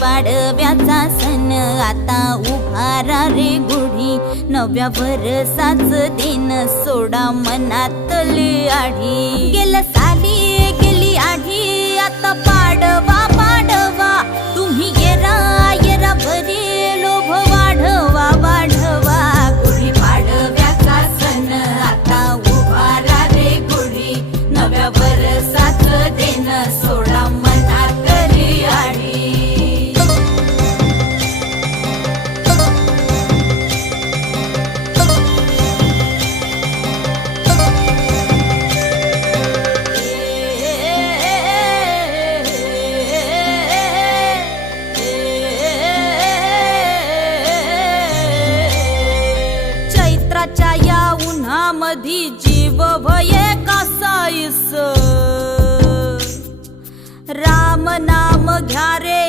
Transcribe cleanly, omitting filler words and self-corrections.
पाडव्याचा सण आता उभारा रे गुढी, नव्या वर्षाच दिन सोडा मनातली आढी। गेल्या साली गेली आढी, आता पाडवा पाडवा, तुम्ही येरा येरा भरी लोभ वाढवा वाढवा। गुढी पाडव्याचा सण आता उभारा रे गुढी, नव्या वर्षाच दिन सोडा मनातली आढी। चैत्राच्या या उन्हामधी जीव भये कासाईस, राम नाम घ्या रे